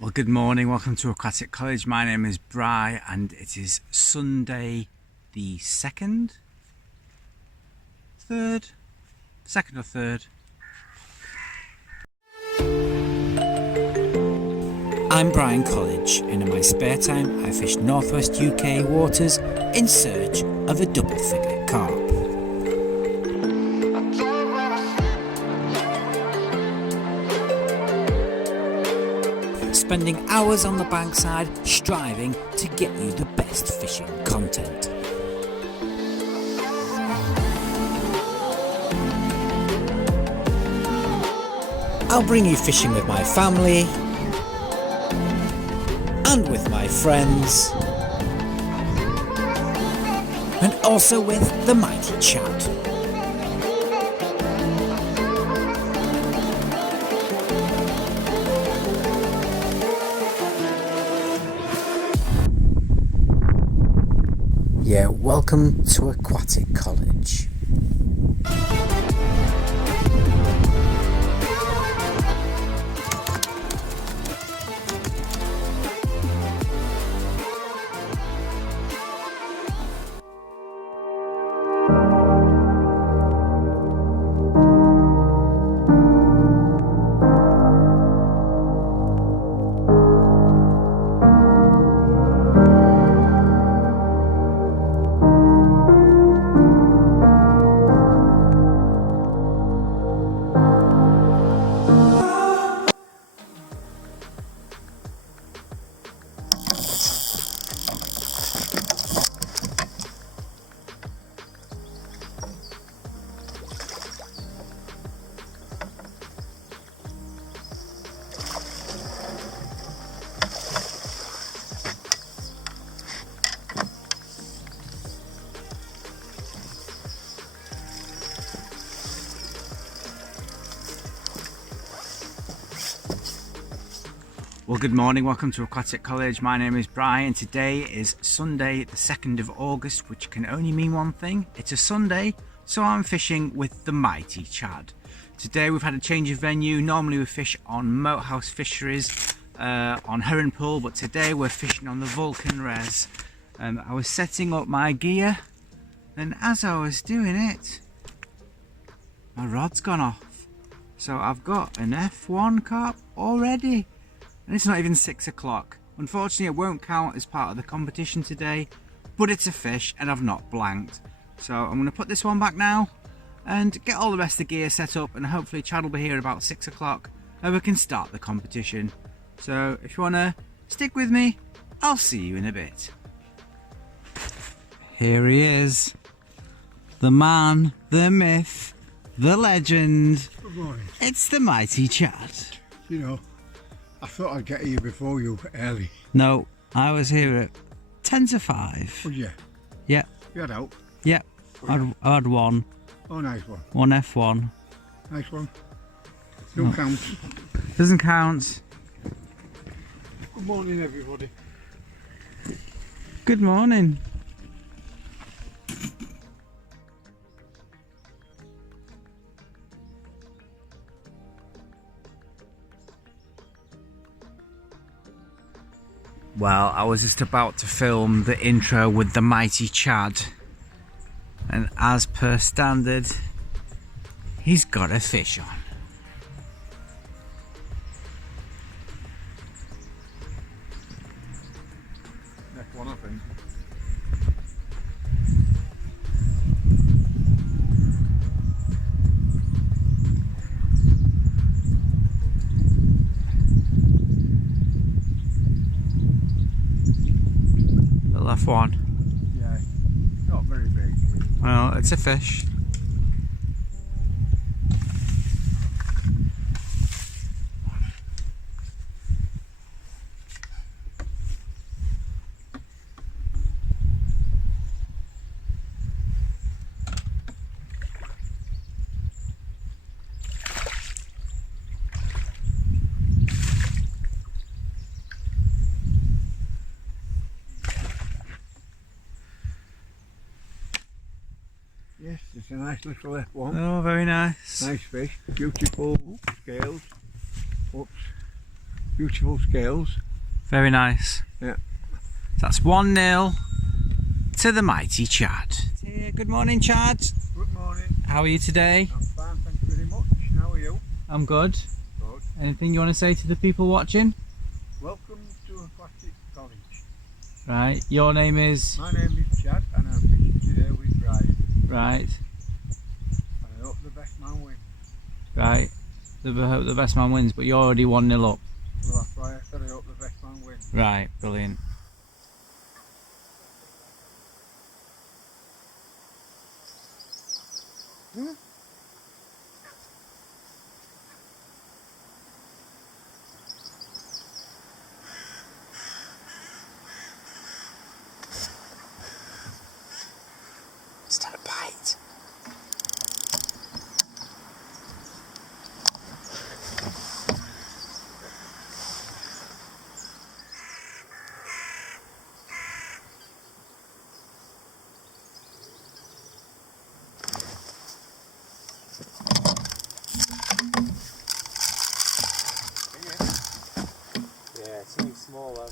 Well, good morning. Welcome to Aquatic College. My name is Bry, and it is Sunday the 2nd? 3rd? 2nd or 3rd? I'm Brian College, and in my spare time I fish northwest UK waters in search of a double-figure carp. Spending hours on the bankside striving to get you the best fishing content. I'll bring you fishing with my family and with my friends, and also with the mighty Chad. Yeah, welcome to Aquatic College. Well, good morning, welcome to Aquatic College. My name is Brian. Today is Sunday the 2nd of August, which can only mean one thing. It's a Sunday, so I'm fishing with the mighty Chad. Today we've had a change of venue. Normally we fish on Moat House Fisheries on Herring Pool, but today we're fishing on the Vulcan Res. I was setting up my gear, and as I was doing it, my rod's gone off. So I've got an F1 carp already. And it's not even 6 o'clock. Unfortunately, it won't count as part of the competition today, but it's a fish and I've not blanked. So I'm going to put this one back now and get all the rest of the gear set up, and hopefully Chad will be here about 6 o'clock and we can start the competition. So if you want to stick with me, I'll see you in a bit. Here he is. The man, the myth, the legend. Good morning. It's the mighty Chad. You know, I thought I'd get here before you early. No, I was here at 10 to 5. Oh yeah. Yeah. You had out? Yeah. I had one. Oh, nice one. One F1. Nice one. No count. Doesn't count. Good morning, everybody. Good morning. Well, I was just about to film the intro with the mighty Chad, and as per standard, he's got a fish on. Next one, I think. F1. Yeah, not very big. Well, it's a fish. Yes, it's a nice little F1. Oh, very nice. Nice fish, beautiful scales. Oops. beautiful scales. Very nice. Yeah. That's 1-0 to the mighty Chad. Good morning, Chad. Good morning. How are you today? I'm fine, thank you very much. How are you? I'm good. Good. Anything you want to say to the people watching? Welcome to Aquatic College. Right. Your name is? My name is Chad and I'm fishing today with Brian. Right. And I hope the best man wins. Right. Hope the best man wins, but you're already 1-0 up. Well, that's why I said I hope the best man wins. Right. Brilliant. Just had a bite. Yeah, it seems small though.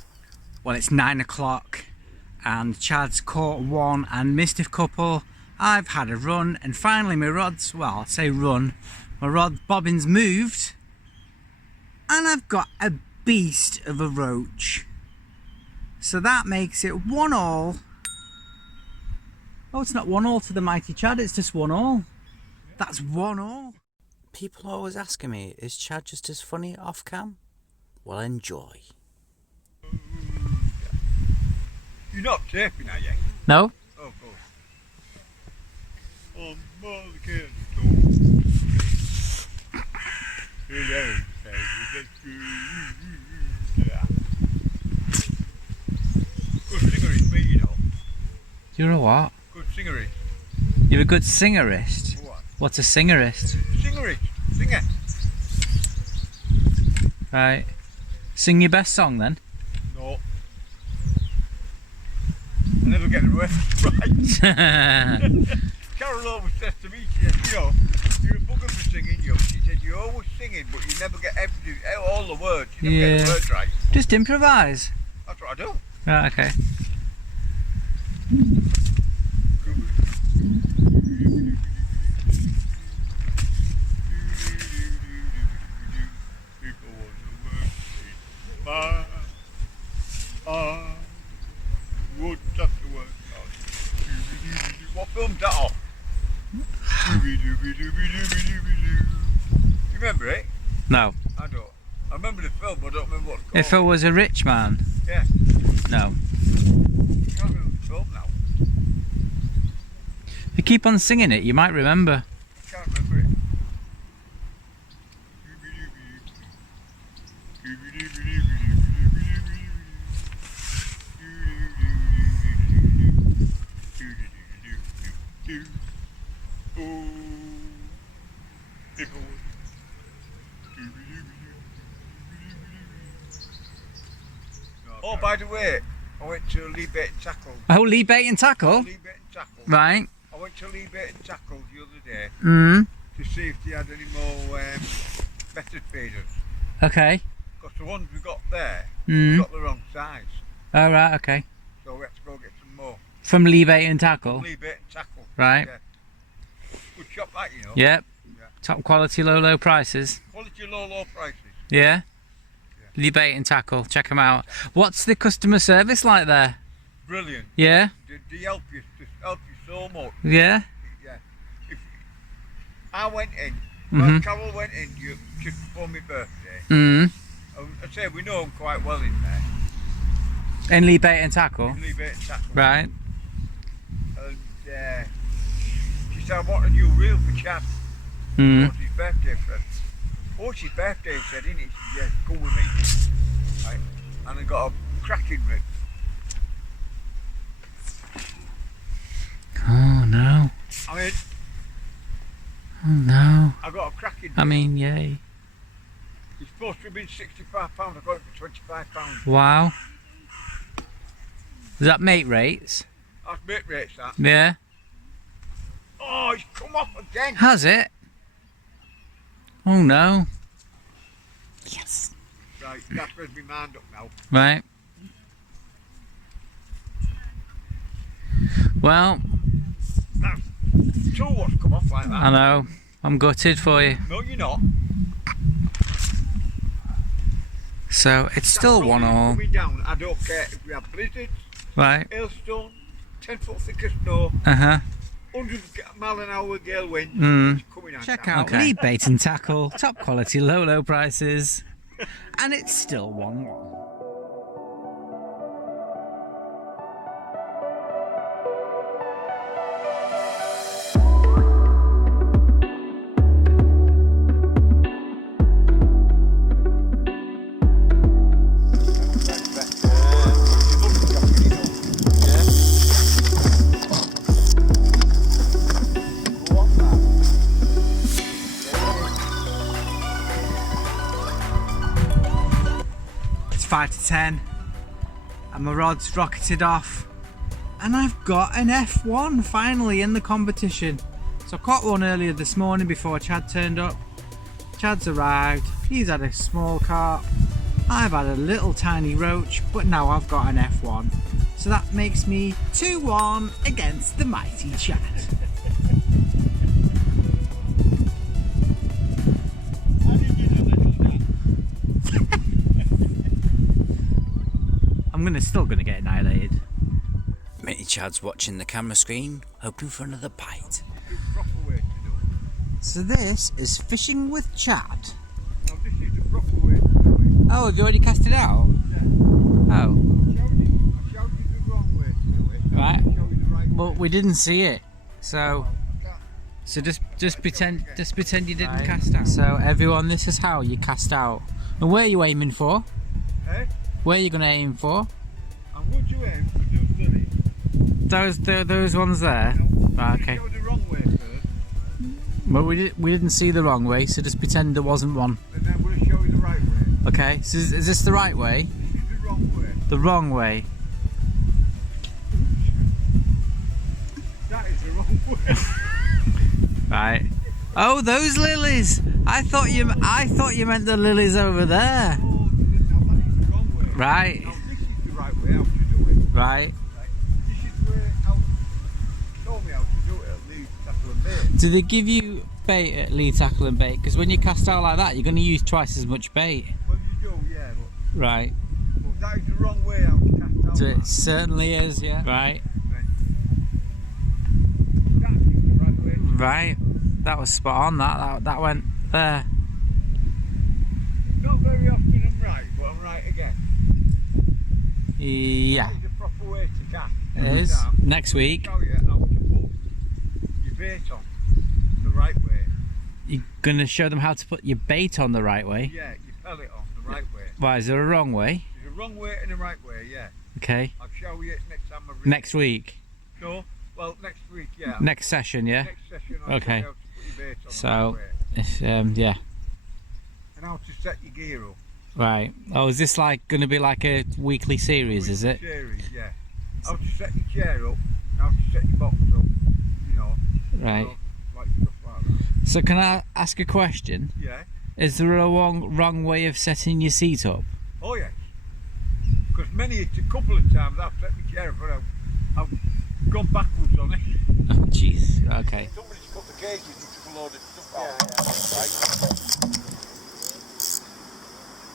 Well, it's 9 o'clock and Chad's caught one and missed a couple. I've had a run and finally my rod's, well, I say run, my rod bobbin's moved and I've got a beast of a roach. So that makes it 1-1. Oh, it's not 1-1 to the mighty Chad, it's just 1-1. That's 1-1. People are always asking me, is Chad just as funny off cam? Well, enjoy. You're not taping, are you? No? Oh, good. On the candy store. Hello, yeah. Good singerist, me, you know. You're a what? Good singerist. You're a good singerist? What? What's a singerist? Singerist. Singer. Right. Sing your best song then. No. I never get the words right. Carol always says to me, she says, you know, you're a bugger for singing, you. She said, you're always singing, but you never get all the words. You never get the words right. Just improvise. That's what I do. Right, okay. What film's that off? You remember it? No. I don't. I remember the film, but I don't remember what it's called. If I was a rich man? Yeah. No. I can't remember the film now. If you keep on singing it, you might remember. I can't remember it. Oh, by the way, I went to Lee Bait and Tackle. Oh, Lee Bait and Tackle? Lee Bait and Tackle. Right. I went to Lee Bait and Tackle the other day Mm. to see if they had any more method feeders. Okay. Because the ones we got there, Mm. got the wrong size. Oh, right, okay. So we had to go get some more. From Lee Bait and Tackle? Lee Bait and Tackle. Right. Yeah. Good shop that, you know. Yep. Yeah. Top quality, low prices. Quality low prices. Yeah? Lee Bait and Tackle, check them out. What's the customer service like there? Brilliant. Yeah? They help you so much. Yeah? Yeah. If I went in, Mhm. Carol went in just before my birthday. Mm. I say we know them quite well in there. In Lee Bait and Tackle? In Lee Bait and Tackle. Right. And she said, I want a new reel for Chad. Mm. What's his birthday present? Oh, it's his birthday, he said, innit? He said, yeah, come with me. Right. And I got a cracking rip. Oh no. I mean, Oh no. I got a cracking I rip. mean, yay. It's supposed to have been £65, I got it for £25. Wow. Is that mate rates? That's bit rates, that. Yeah. Oh, it's come off again. Has it? Oh no. Yes. Right. Right, that's where's my mind up now. Right. Well, That's two what's come off like that. I know. I'm gutted for you. No, you're not. So it's still 1-1. Coming down. I don't care if we have blizzards, Right. hailstone, 10 foot thick of snow, 100 mile an hour gale wind. It's coming out. Check out Lead Bait and Tackle, top quality, low prices, and it's still 1-1. It's 5 to 10 and my rod's rocketed off and I've got an F1 finally in the competition. So I caught one earlier this morning before Chad turned up. Chad's arrived, he's had a small carp, I've had a little tiny roach, but now I've got an F1. So that makes me 2-1 against the mighty Chad. I'm still gonna get annihilated. Mini Chad's watching the camera screen, hoping for another bite. Proper way to do it. So this is Fishing with Chad. No, this is the proper way to do it. Oh, have you already cast it out? Yeah. Oh, I showed you the wrong way to do it. right. I showed you the right But way. we didn't see it. So I can't- just pretend you didn't cast out. So everyone, this is how you cast out. And where are you aiming for? Eh? Where are you gonna aim for? And would you aim for those lilies? Those ones there. Right, okay. Show the wrong way first, But we didn't see the wrong way, so just pretend there wasn't one. and then we'll show you the right way. Okay. So is this the right way? This is the wrong way. The wrong way. That is the wrong way. Right. Oh, those lilies! I thought you meant the lilies over there. Oh, now that is the wrong way. Right. Now this is the right way how to do it. Right. This is the way how show me how to do it at least tackle and bait. Do they give you bait at lead tackle and bait? Because when you cast out like that, you're going to use twice as much bait. Well you do, yeah, Right. but that is the wrong way how to cast out. So it that. certainly is. Yeah. Right. That is the right way. Right. That was spot on. That went there. Not very often I'm right, but I'm right again. Yeah. That is the proper way to cast. It is. Now, Next week, show you how to put your bait on the right way. you're going to show them how to put your bait on the right way. Yeah, you pellet on the right way. Why, is there a wrong way? There's a wrong way and a right way, yeah. Okay. I'll show you it next time I read Next it. week. No, well, next week, yeah. Next session, yeah? Next session, I'll Okay. show you how to put your bait on So, the right way. If, yeah. And how to set your gear up. Right. Oh, is this like going to be like a weekly series, is it? Series, yeah. How to set your chair up, and how to set your box up, you know. Right. So, like stuff like that. So can I ask a question? Yeah. Is there a wrong way of setting your seat up? Oh, yes. Because a couple of times I've set my chair up and I've gone backwards on it. Oh, jeez. Okay. Somebody's put the cages and took a load of stuff out. Right?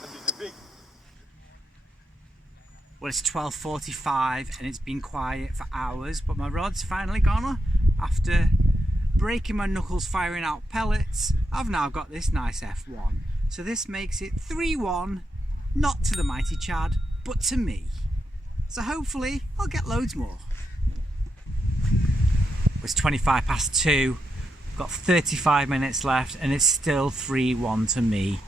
And there's a big. Well, it's 12:45 and it's been quiet for hours, but my rod's finally gone. After breaking my knuckles firing out pellets, I've now got this nice F1. So this makes it 3-1, not to the mighty Chad, but to me. So hopefully I'll get loads more. It's 25 past 2, got 35 minutes left and it's still 3-1 to me.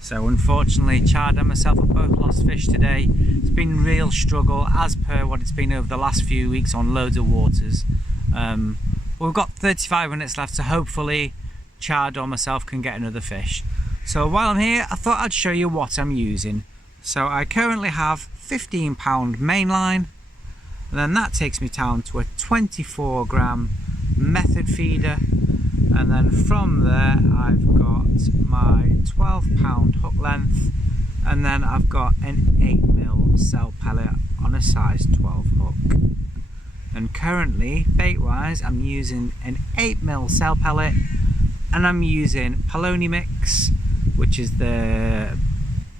So unfortunately Chad and myself have both lost fish today. It's been a real struggle as per what it's been over the last few weeks on loads of waters. We've got 35 minutes left, so hopefully Chad or myself can get another fish. So while I'm here, I thought I'd show you what I'm using. So I currently have 15-pound mainline, and then that takes me down to a 24-gram method feeder, and then from there I've got my 12-pound hook length, and then I've got an 8mm cell pellet on a size 12 hook. And currently, bait wise, I'm using an 8mm cell pellet, and I'm using Polony Mix, which is the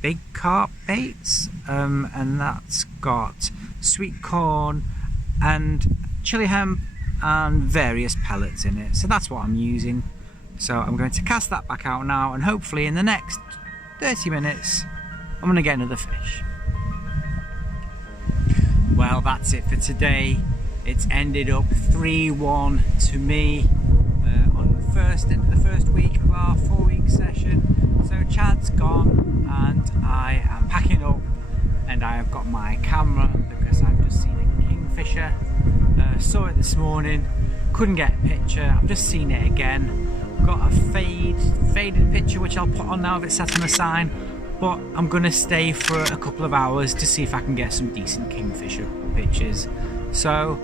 big carp baits, and that's got sweet corn and chili hemp and various pellets in it. So that's what I'm using. So I'm going to cast that back out now, and hopefully in the next 30 minutes I'm going to get another fish. Well, that's it for today. It's ended up 3-1 to me on the first week of our 4-week session. So Chad's gone and I am packing up, and I have got my camera because I've just seen a kingfisher. Saw it this morning, couldn't get a picture. I've just seen it again. Got a faded picture which I'll put on now if it's set on a sign, but I'm gonna stay for a couple of hours to see if I can get some decent kingfisher pictures. So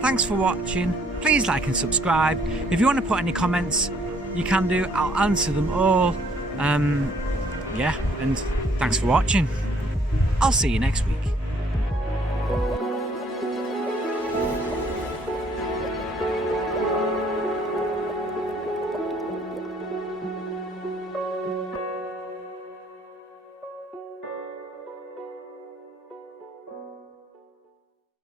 thanks for watching. Please like and subscribe. If you want to put any comments, you can do. I'll answer them all. Yeah, and thanks for watching. I'll see you next week.